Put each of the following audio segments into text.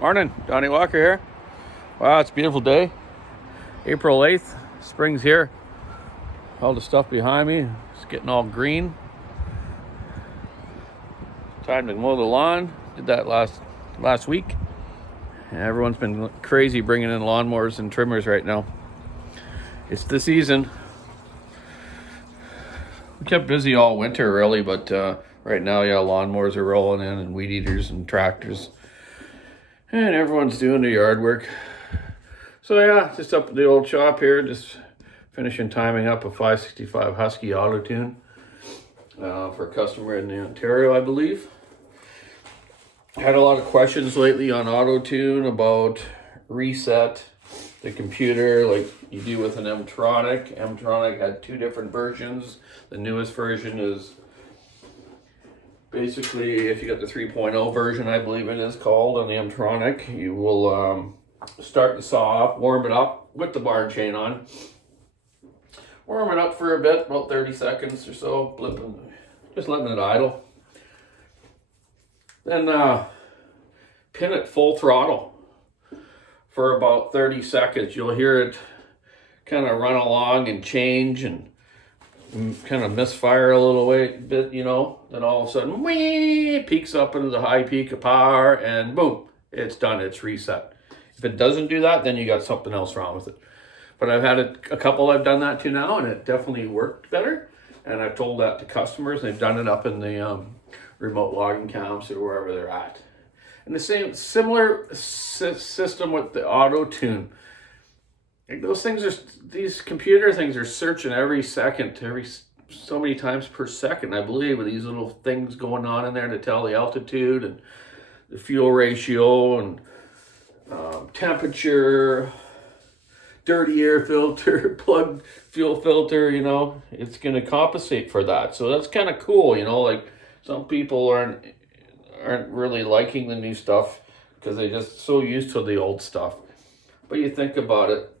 Morning, Donnie Walker here. Wow, it's a beautiful day. April 8th, spring's here. All the stuff behind me, it's getting all green. Time to mow the lawn. Did that last week. And everyone's been crazy bringing in lawnmowers and trimmers right now. It's the season. We kept busy all winter really, but right now, yeah, lawnmowers are rolling in and weed eaters and tractors. And everyone's doing the yard work. So yeah, just up at the old shop here, just finishing timing up a 565 Husky auto tune for a customer in Ontario, I believe. Had a lot of questions lately on auto tune about reset the computer like you do with an M-Tronic. M-Tronic had two different versions. The newest version is basically, if you got the 3.0 version, I believe it is called, on the M-Tronic, you will start the saw up, warm it up with the barn chain on. Warm it up for a bit, about 30 seconds or so, just letting it idle. Then pin it full throttle for about 30 seconds. You'll hear it kind of run along and change and kind of misfire a little bit, you know. Then all of a sudden, it peaks up into the high peak of power and boom, it's done, it's reset. If it doesn't do that, then you got something else wrong with it. But I've had a couple I've done that to now, and it definitely worked better. And I've told that to customers. They've done it up in the remote logging camps or wherever they're at. And the similar system with the auto tune. Like these computer things are searching every second, so many times per second, I believe, with these little things going on in there to tell the altitude and the fuel ratio and temperature, dirty air filter, plugged fuel filter, you know, it's going to compensate for that. So that's kind of cool, you know, like some people aren't really liking the new stuff because they're just so used to the old stuff. But you think about it,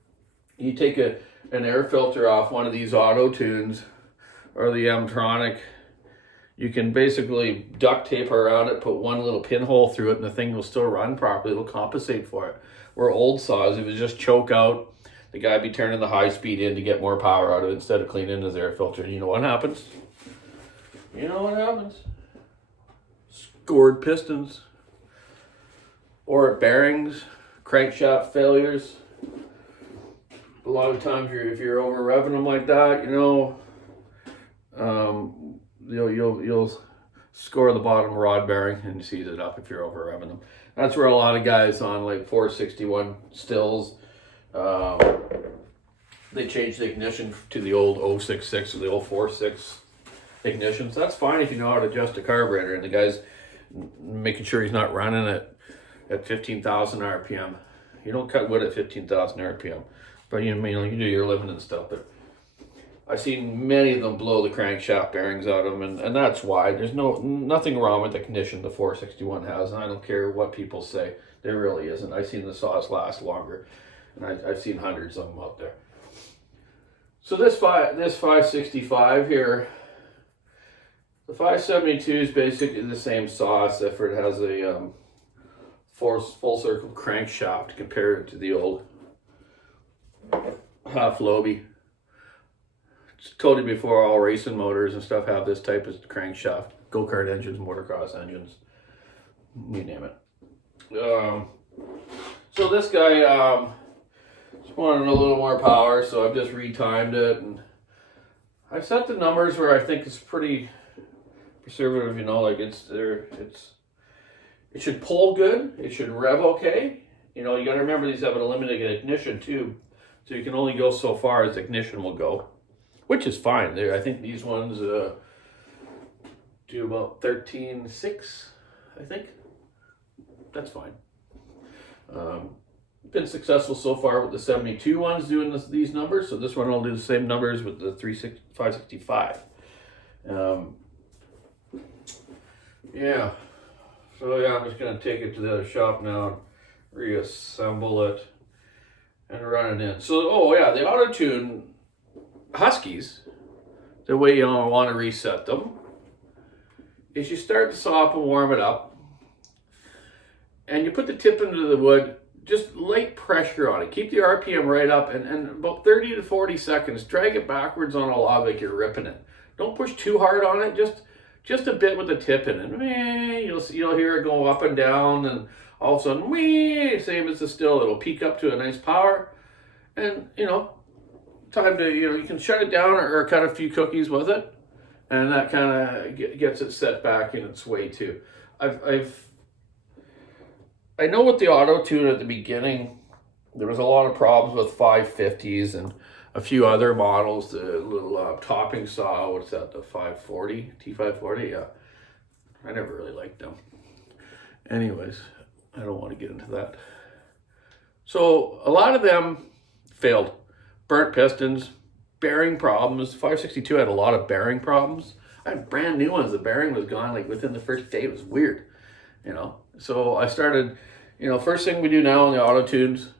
you take an air filter off one of these auto tunes or the M-Tronic, you can basically duct tape around it, put one little pinhole through it, and the thing will still run properly. It'll compensate for it. Where old saws, it would just choke out. The guy be turning the high speed in to get more power out of it instead of cleaning his air filter. And you know what happens? Scored pistons. Or bearings, crankshaft failures. A lot of times, if you're over revving them like that, you know, you'll score the bottom rod bearing and seize it up if you're over revving them. That's where a lot of guys on like 461 Stihls, they change the ignition to the old 066 or the old 46 ignitions. That's fine if you know how to adjust a carburetor, and the guy's making sure he's not running it at 15,000 RPM. You don't cut wood at 15,000 RPM, but you do your living and stuff. But I've seen many of them blow the crankshaft bearings out of them, and that's why. There's nothing wrong with the condition the 461 has, and I don't care what people say. There really isn't. I've seen the saws last longer, and I've seen hundreds of them out there. So this 565 here, the 572 is basically the same saw, except for it has a full circle crankshaft compared to the old half Lobe. Told you before, all racing motors and stuff have this type of crankshaft. Go-kart engines, motocross engines, you name it. So this guy just wanted a little more power, so I've just retimed it, and I've set the numbers where I think it's pretty conservative. You know, like it should pull good, it should rev okay. You know, you got to remember these have an limited ignition too, so you can only go so far as ignition will go. Which is fine. I think these ones do about 13.6, I think. That's fine. Been successful so far with the 72 ones doing these numbers, so this one will do the same numbers with the 565. Yeah. So yeah, I'm just going to take it to the other shop now, reassemble it, and run it in. So, the auto tune Huskies, the way you want to reset them is you start the saw up and warm it up, and you put the tip into the wood, just light pressure on it. Keep the RPM right up, and about 30 to 40 seconds, drag it backwards on a log like you're ripping it. Don't push too hard on it, just a bit with the tip in it. You'll hear it go up and down, and all of a sudden, same as the still, it'll peak up to a nice power. And, time to, you can shut it down or cut a few cookies with it. And that kind of gets it set back in its way too. I know with the auto tune at the beginning, there was a lot of problems with 550s and a few other models. The little topping saw, what's that, the 540, T540? Yeah, I never really liked them. Anyways, I don't want to get into that. So a lot of them failed. Burnt pistons, bearing problems. 562 had a lot of bearing problems. I had brand new ones. The bearing was gone like within the first day. It was weird, So I started, first thing we do now on the auto tunes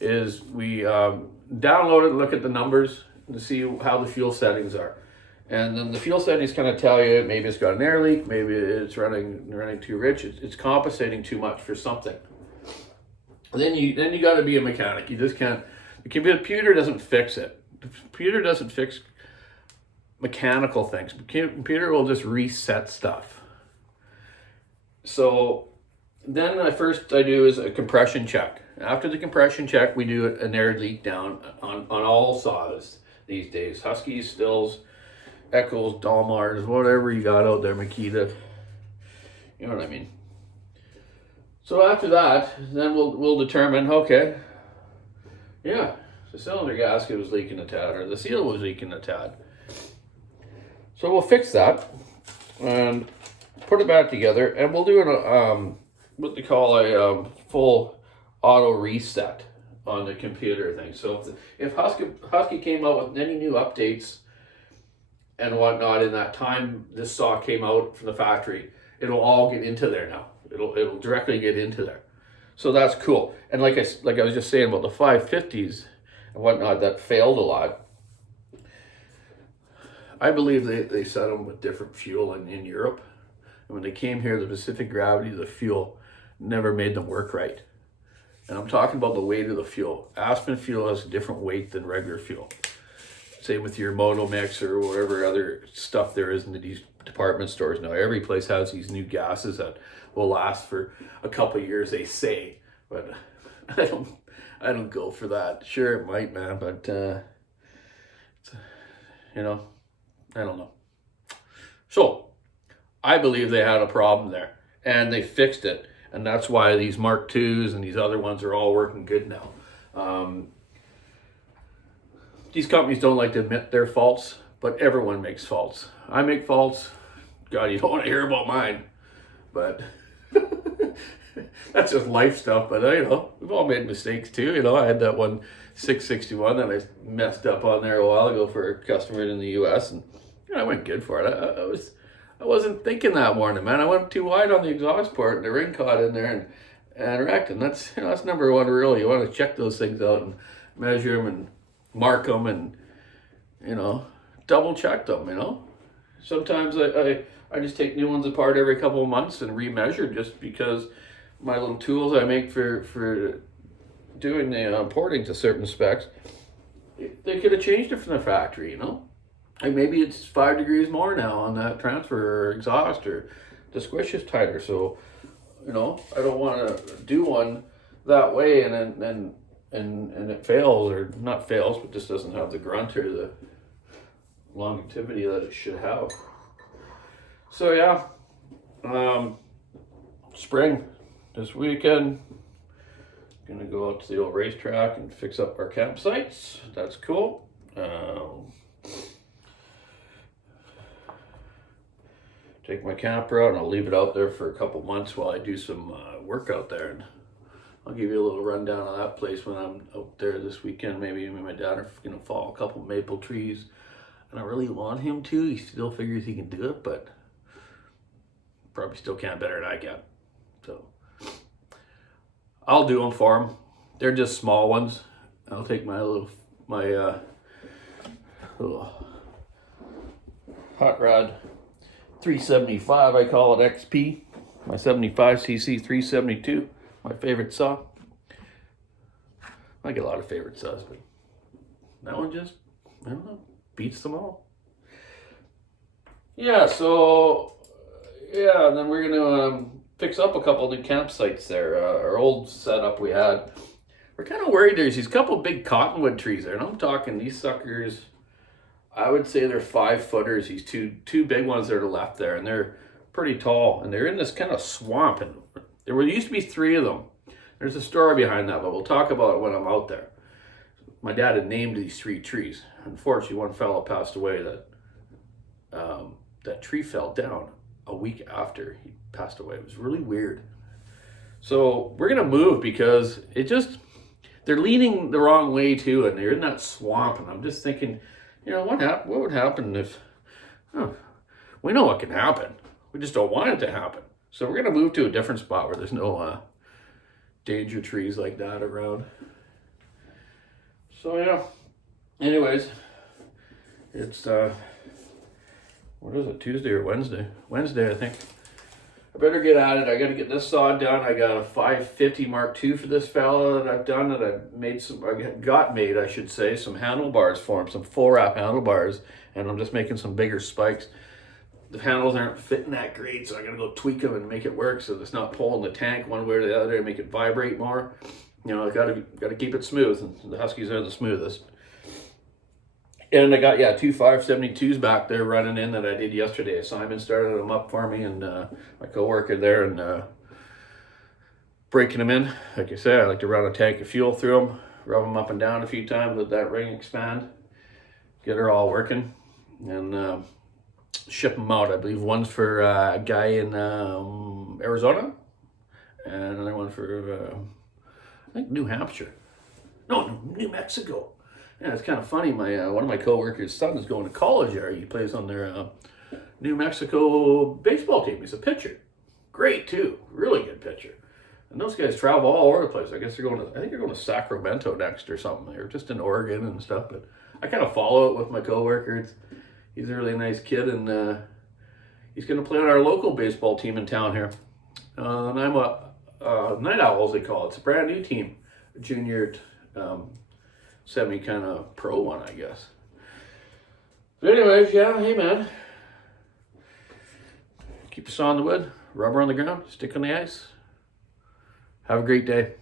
is we download it and look at the numbers to see how the fuel settings are. And then the fuel settings kind of tell you maybe it's got an air leak, maybe it's running too rich, it's compensating too much for something. Then you got to be a mechanic. You just can't. The computer doesn't fix it. The computer doesn't fix mechanical things. The computer will just reset stuff. So then I do is a compression check. After the compression check, we do an air leak down on all saws these days. Huskies, Stihls, Echoes, Dalmars, whatever you got out there, Makita. You know what I mean? So after that, then we'll determine, okay, yeah, the cylinder gasket was leaking a tad, or the seal was leaking a tad. So we'll fix that and put it back together, and we'll do what they call a full auto reset on the computer thing. So if Husky came out with any new updates and whatnot in that time this saw came out from the factory, it'll all get into there now. It'll directly get into there. So that's cool. And like I was just saying about the 550s and whatnot that failed a lot, I believe they set them with different fuel in Europe. And when they came here, the specific gravity of the fuel never made them work right. And I'm talking about the weight of the fuel. Aspen fuel has a different weight than regular fuel. Same with your Moto Mix or whatever other stuff there is in these department stores now. Every place has these new gases that will last for a couple of years, they say. But I don't go for that. Sure, it might, man, but I don't know. So I believe they had a problem there, and they fixed it, and that's why these Mark IIs and these other ones are all working good now. These companies don't like to admit their faults, but everyone makes faults. I make faults. God, you don't want to hear about mine, but that's just life stuff. But we've all made mistakes too. I had that one 661 that I messed up on there a while ago for a customer in the U.S. and I went good for it. I wasn't thinking that morning, man. I went too wide on the exhaust port and the ring caught in there and wrecked. And that's number one rule. You want to check those things out and measure them and mark them and double check them. Sometimes I just take new ones apart every couple of months and remeasure, just because my little tools I make for doing the porting to certain specs, they could have changed it from the factory. And maybe it's 5 degrees more now on that transfer or exhaust, or the squish is tighter. So I don't want to do one that way and it fails, or not fails, but just doesn't have the grunt or the longevity that it should have. So yeah, spring this weekend, gonna go out to the old racetrack and fix up our campsites. That's cool. Take my camper out and I'll leave it out there for a couple months while I do some work out there, and I'll give you a little rundown of that place when I'm out there this weekend. Maybe me and my dad are gonna fall a couple maple trees, and I really want him to. He still figures he can do it, but probably still can't better than I can. So I'll do them for him. They're just small ones. I'll take my little hot rod 375, I call it XP, my 75cc 372 my favorite saw. I get a lot of favorite saws, but that one just, I don't know, beats them all. Yeah, so, yeah, and then we're going to fix up a couple new campsites there. Our old setup we had, we're kind of worried there's these couple big cottonwood trees there. And I'm talking these suckers, I would say they're 5-footers, these two big ones that are left there. And they're pretty tall. And they're in this kind of swamp. And there used to be 3 of them. There's a story behind that, but we'll talk about it when I'm out there. My dad had named these 3 trees. Unfortunately, one fellow passed away that tree fell down a week after he passed away. It was really weird. So we're gonna move because they're leaning the wrong way too, and they're in that swamp. And I'm just thinking, what would happen if? We know what can happen. We just don't want it to happen. So we're gonna move to a different spot where there's no danger trees like that around. So yeah. Anyways, it's what is it, Tuesday or Wednesday? Wednesday, I think. I better get at it. I got to get this saw done. I got a 550 Mark II for this fella that I've done, that I should say, some handlebars for him, some full wrap handlebars, and I'm just making some bigger spikes. The handles aren't fitting that great, so I got to go tweak them and make it work so it's not pulling the tank one way or the other and make it vibrate more. I got to keep it smooth, and the Huskies are the smoothest. And I got, 2 572s back there running in that I did yesterday. Simon started them up for me, and my coworker there, and breaking them in. Like I said, I like to run a tank of fuel through them, rub them up and down a few times, let that ring expand, get her all working, and ship them out. I believe one's for a guy in Arizona, and another one for, I think, New Hampshire. No, New Mexico. Yeah, it's kind of funny. My one of my coworkers' son is going to college there. He plays on their New Mexico baseball team. He's a pitcher. Great too, really good pitcher. And those guys travel all over the place. I guess I think they're going to Sacramento next or something. They're just in Oregon and stuff. But I kind of follow it with my coworker. He's a really nice kid, and he's going to play on our local baseball team in town here. And I'm a Night Owls, they call it. It's a brand new team, a junior. Semi kind of pro one, I guess. But anyways, yeah, hey man. Keep your saw on the wood, rubber on the ground, stick on the ice. Have a great day.